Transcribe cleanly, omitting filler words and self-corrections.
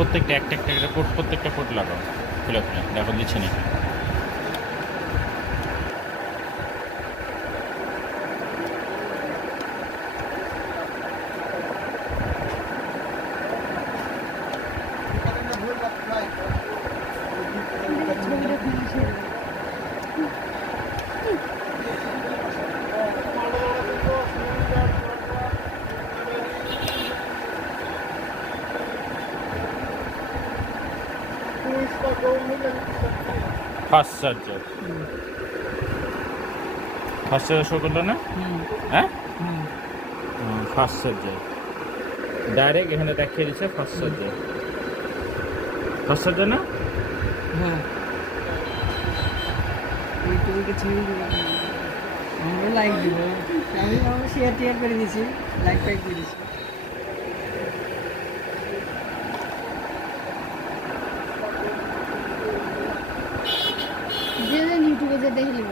প্রত্যেকটা একটা একটা একটা পোর্ট, প্রত্যেকটা পোর্ট লাগাও খুলে খুলে, দেখো দিচ্ছে নাকি। First charger, first charger show করলো না? হ্যাঁ, ফার্স্ট চার্জার ডাইরেক্ট এখানে দেখিয়ে দিচ্ছে ফার্স্ট চার্জার। ফার্স্ট চার্জার না? হ্যাঁ, ইউটিউবে ছেড়ে দিব, আমরা লাইক দিব। আমি আমার শেয়ার টিয়ার করে দিয়েছি, লাইক টাইক করে দিয়েছি। যে ইউটিউবে যে দেখে নিব।